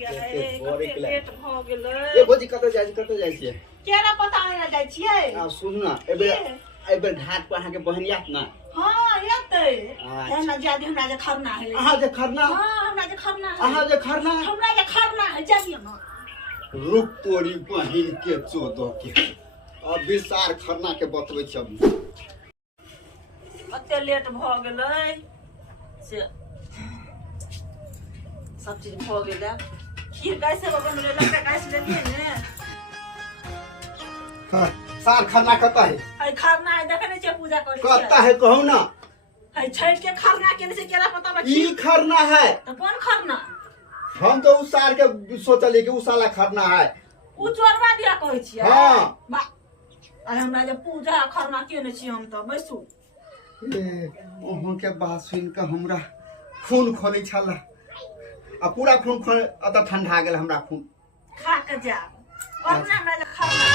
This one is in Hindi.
लेट भ गेलै ए बोजी कतऽ जाइ छियै केना पता नै जाइ छियै आ सुन ना एबे घाट पर अहाँ के बहनिया ना हां एतै हमरा जादी हमरा जे खरना है अहाँ जे खरना हां हमरा जे खरना है अहाँ जे खरना हमरा जे खरना है जादी ना रुक तोरी बहिन के चोदो के अब विसार खरना के बतबै छी अभी कते लेट भ गेलै से सब चीज भ गेलै खीर कैसे बनले लड़का कैसे लेलिए ने हां सार खरना कता है आई खरना है देखे नै छै पूजा करै छै कता है कहू ना आई छठ के खरना केने से केला पता बा ई खरना है तो कौन खरना हम तो उस साल के सोचलिए कि उस साल खरना है उ चोरवा दिया कहै छियै हां बा अरे हमरा जे पूजा खरना केने छी हम त बैसू ओहो के बात सुन के हमरा खून खोलै छला आ पूरा खून अत ठंडा गेल हमरा खून खा के जा और ना हमरा जे खरना